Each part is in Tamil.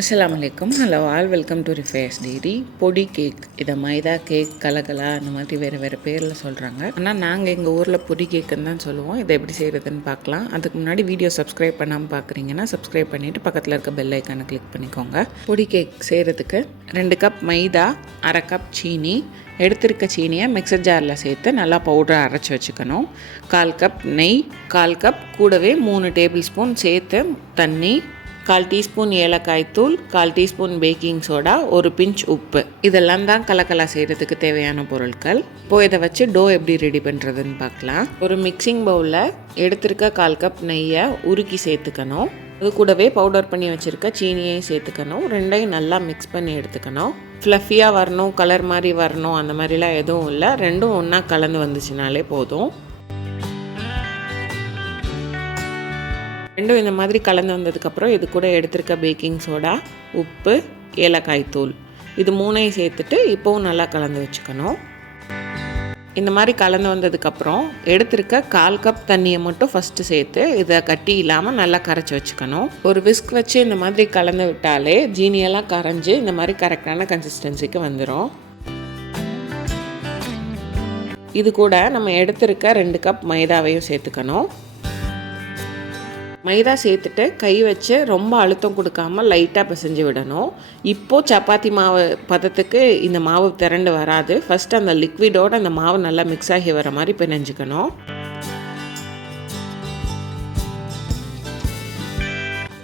அஸ்ஸலாமு அலைக்கும். ஹலோ ஆல், வெல்கம் டு ரிஃபேஸ் டெய்ரி. பொடி கேக், இதை மைதா கேக், கலகலா அந்த மாதிரி வேறு பேரில் சொல்கிறாங்க. ஆனால் நாங்கள் எங்கள் ஊரில் பொடி கேக்குன்னு தான் சொல்லுவோம். இதை எப்படி செய்கிறதுன்னு பார்க்கலாம். அதுக்கு முன்னாடி வீடியோ சப்ஸ்கிரைப் பண்ணாமல் பார்க்குறீங்கன்னா சப்ஸ்கிரைப் பண்ணிவிட்டு பக்கத்தில் இருக்க பெல் ஐக்கானை கிளிக் பண்ணிக்கோங்க. பொடி கேக் செய்கிறதுக்கு 2 கப் மைதா, 1/2 கப் சீனி, எடுத்திருக்க சீனியை மிக்சர் ஜாரில் சேர்த்து நல்லா பவுடரை அரைச்சி வச்சுக்கணும். 1/4 கப் நெய், 1/4 கப் கூடவே 3 டேபிள் ஸ்பூன் சேர்த்து தண்ணி, 1/4 டீஸ்பூன் ஏலக்காய் தூள், 1/4 டீஸ்பூன் பேக்கிங் சோடா, ஒரு பிஞ்ச் உப்பு. இதெல்லாம் தான் கலக்கலா செய்கிறதுக்கு தேவையான பொருட்கள். இப்போது இதை வச்சு டோ எப்படி ரெடி பண்ணுறதுன்னு பார்க்கலாம். ஒரு மிக்சிங் பவுலில் எடுத்திருக்க 1/4 கப் நெய்யை உருக்கி சேர்த்துக்கணும். அது கூடவே பவுடர் பண்ணி வச்சுருக்க சீனியையும் சேர்த்துக்கணும். ரெண்டையும் நல்லா மிக்ஸ் பண்ணி எடுத்துக்கணும். ஃப்ளஃபியாக வரணும், கலர் மாதிரி வரணும், அந்த மாதிரிலாம் எதுவும் இல்லை. ரெண்டும் ஒன்றா கலந்து வந்துச்சுனாலே போதும். ரெண்டும் இந்த மாதிரி கலந்து வந்ததுக்கப்புறம் இது கூட எடுத்திருக்க பேக்கிங் சோடா, உப்பு, ஏலக்காய் தூள், இது 3ஐயும் சேர்த்துட்டு இப்போவும் நல்லா கலந்து வச்சுக்கணும். இந்த மாதிரி கலந்து வந்ததுக்கப்புறம் எடுத்திருக்க 1/4 கப் தண்ணியை மட்டும் ஃபஸ்ட்டு சேர்த்து இதை கட்டி இல்லாமல் நல்லா கரைச்சி வச்சுக்கணும். ஒரு விஸ்க் வச்சு இந்த மாதிரி கலந்து விட்டாலே ஜீனியெல்லாம் கரைஞ்சி இந்த மாதிரி கரெக்டான கன்சிஸ்டன்சிக்கு வந்துடும். இது கூட நம்ம எடுத்திருக்க 2 கப் மைதாவையும் சேர்த்துக்கணும். மைதா சேர்த்துட்டு கை வச்சு ரொம்ப அழுத்தம் கொடுக்காமல் லைட்டாக பிசைஞ்சு விடணும். இப்போது சப்பாத்தி மாவு பதத்துக்கு இந்த மாவு திரண்டு வராது. ஃபஸ்ட்டு அந்த லிக்விடோடு அந்த மாவு நல்லா மிக்ஸ் ஆகி வர மாதிரி பிணைஞ்சிக்கணும்.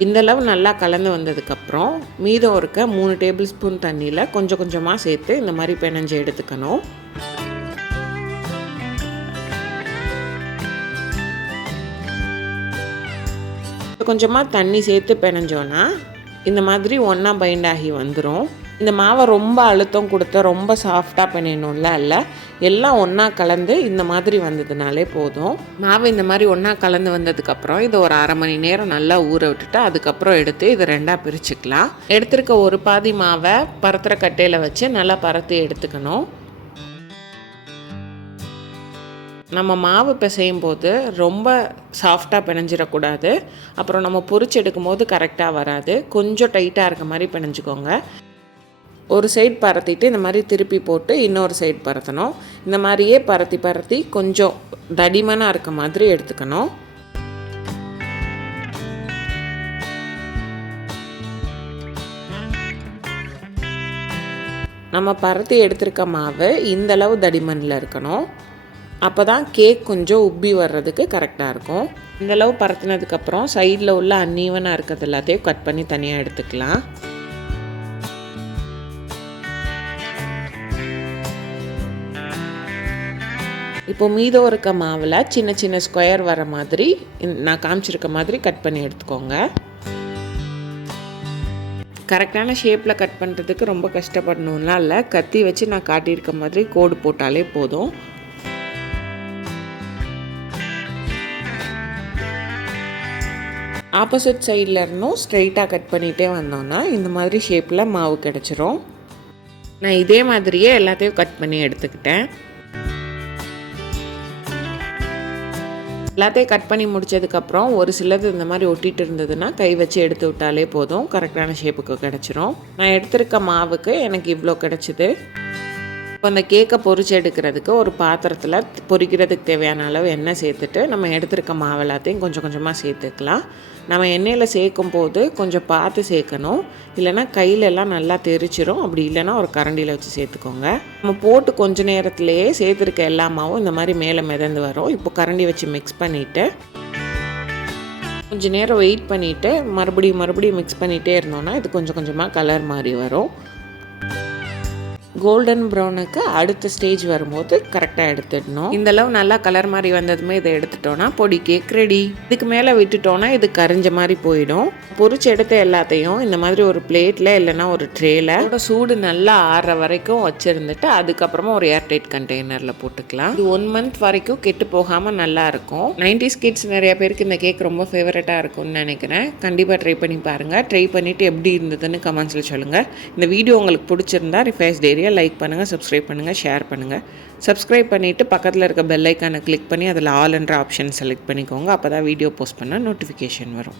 இந்தளவு நல்லா கலந்து வந்ததுக்கப்புறம் மீதம் இருக்க 3 டேபிள் ஸ்பூன் தண்ணியில் கொஞ்சம் கொஞ்சமாக சேர்த்து இந்த மாதிரி பிணைஞ்சு எடுத்துக்கணும். கொஞ்சமாக தண்ணி சேர்த்து பிணைஞ்சோன்னா இந்த மாதிரி ஒன்றா பைண்ட் ஆகி வந்துடும். இந்த மாவை ரொம்ப அழுத்தம் கொடுத்து ரொம்ப சாஃப்டாக பிணையணும்ல இல்லை, எல்லாம் ஒன்றா கலந்து இந்த மாதிரி வந்ததுனாலே போதும். மாவு இந்த மாதிரி ஒன்றா கலந்து வந்ததுக்கப்புறம் இதை ஒரு 1/2 மணி நேரம் நல்லா ஊற விட்டுட்டு அதுக்கப்புறம் எடுத்து இதை 2ஆக பிரிச்சுக்கலாம். எடுத்துருக்க ஒரு பாதி மாவை பரத்துற கட்டையில் வச்சு நல்லா பரத்தி எடுத்துக்கணும். நம்ம மாவு பிசையும் போது ரொம்ப சாஃப்டாக பிணைஞ்சிடக்கூடாது. அப்புறம் நம்ம பொரிச்சு எடுக்கும் போது கரெக்டாக வராது. கொஞ்சம் டைட்டாக இருக்க மாதிரி பிணைஞ்சிக்கோங்க. ஒரு சைடு பரத்திட்டு இந்த மாதிரி திருப்பி போட்டு இன்னொரு சைடு பரத்தணும். இந்த மாதிரியே பரத்தி கொஞ்சம் தடிமனாக இருக்க மாதிரி எடுத்துக்கணும். நம்ம பரத்தி எடுத்திருக்க மாவு இந்தளவு தடிமனில் இருக்கணும். அப்போ தான் கேக் கொஞ்சம் உப்பி வர்றதுக்கு கரெக்டாக இருக்கும். இந்தளவு பரத்தினதுக்கப்புறம் சைடில் உள்ள அன்ஈவனாக இருக்கிறது எல்லாத்தையும் கட் பண்ணி தனியாக எடுத்துக்கலாம். இப்போ மீதம் இருக்க மாவில் சின்ன சின்ன ஸ்கொயர் வர மாதிரி நான் காமிச்சிருக்க மாதிரி கட் பண்ணி எடுத்துக்கோங்க. கரெக்டான ஷேப்பில் கட் பண்ணுறதுக்கு ரொம்ப கஷ்டப்படணும்லாம் இல்லை. கத்தி வச்சு நான் காட்டியிருக்க மாதிரி கோடு போட்டாலே போதும். ஆப்போசிட் சைடில் இருந்தும் ஸ்ட்ரைட்டாக கட் பண்ணிகிட்டே வந்தோன்னா இந்த மாதிரி ஷேப்பில் மாவு கிடச்சிரும். நான் இதே மாதிரியே எல்லாத்தையும் கட் பண்ணி எடுத்துக்கிட்டேன். எல்லாத்தையும் கட் பண்ணி முடித்ததுக்கப்புறம் ஒரு சிலது இந்த மாதிரி ஒட்டிகிட்டு இருந்ததுன்னா கை வச்சு எடுத்து விட்டாலே போதும், கரெக்டான ஷேப்புக்கு கிடச்சிரும். நான் எடுத்திருக்க மாவுக்கு எனக்கு இவ்வளோ கிடச்சிது. இப்போ அந்த கேக்கை பொரிச்சு எடுக்கிறதுக்கு ஒரு பாத்திரத்தில் பொரிக்கிறதுக்கு தேவையான அளவு எண்ணெய் சேர்த்துட்டு நம்ம எடுத்திருக்க மாவு எல்லாத்தையும் கொஞ்சம் கொஞ்சமாக சேர்த்துக்கலாம். நம்ம எண்ணெயில் சேர்க்கும் போது கொஞ்சம் பார்த்து சேர்க்கணும், இல்லைனா கையிலெல்லாம் நல்லா தெரிச்சிரும். அப்படி இல்லைனா ஒரு கரண்டியில் வச்சு சேர்த்துக்கோங்க. நம்ம போட்டு கொஞ்சம் நேரத்துலையே சேர்த்துருக்க எல்லா மாவும் இந்த மாதிரி மேலே மிதந்து வரும். இப்போ கரண்டி வச்சு மிக்ஸ் பண்ணிவிட்டு கொஞ்சம் நேரம் வெயிட் பண்ணிவிட்டு மறுபடியும் மிக்ஸ் பண்ணிகிட்டே இருந்தோன்னா இது கொஞ்சம் கொஞ்சமாக கலர் மாறி வரும். கோல்டன் ப்ரௌனுக்கு அடுத்த ஸ்டேஜ் வரும்போது கரெக்டாக எடுத்துடணும். இந்தளவு நல்லா கலர் மாதிரி வந்ததுமே இதை எடுத்துட்டோன்னா பொடி கேக் ரெடி. இதுக்கு மேலே விட்டுட்டோன்னா இது கரிஞ்ச மாதிரி போயிடும். பொரிச்சு எடுத்த எல்லாத்தையும் இந்த மாதிரி ஒரு பிளேட்டில் இல்லைன்னா ஒரு ட்ரேயில் சூடு நல்லா ஆறுற வரைக்கும் வச்சுருந்துட்டு அதுக்கப்புறமா ஒரு ஏர்டைட் கண்டெய்னரில் போட்டுக்கலாம். இது 1 மந்த் வரைக்கும் கெட்டு போகாமல் நல்லா இருக்கும். 90s கிட்ஸ் நிறைய பேருக்கு இந்த கேக் ரொம்ப ஃபேவரட்டாக இருக்கும்னு நினைக்கிறேன். கண்டிப்பாக ட்ரை பண்ணி பாருங்கள். ட்ரை பண்ணிவிட்டு எப்படி இருந்ததுன்னு கமெண்ட்ஸில் சொல்லுங்கள். இந்த வீடியோ உங்களுக்கு பிடிச்சிருந்தா ரிஃபேஸ் டெய்ரியை லைக் பண்ணுங்கள், சப்ஸ்கிரைப் பண்ணுங்கள், ஷேர் பண்ணுங்கள். சப்ஸ்கிரைப் பண்ணிவிட்டு பக்கத்தில் இருக்க பெல் ஐக்கானை கிளிக் பண்ணி அதில் ஆல் என்ற ஆப்ஷன் செலக்ட் பண்ணிக்கோங்க. அப்போ தான் வீடியோ போஸ்ட் பண்ணால் நோட்டிஃபிகேஷன் வரும்.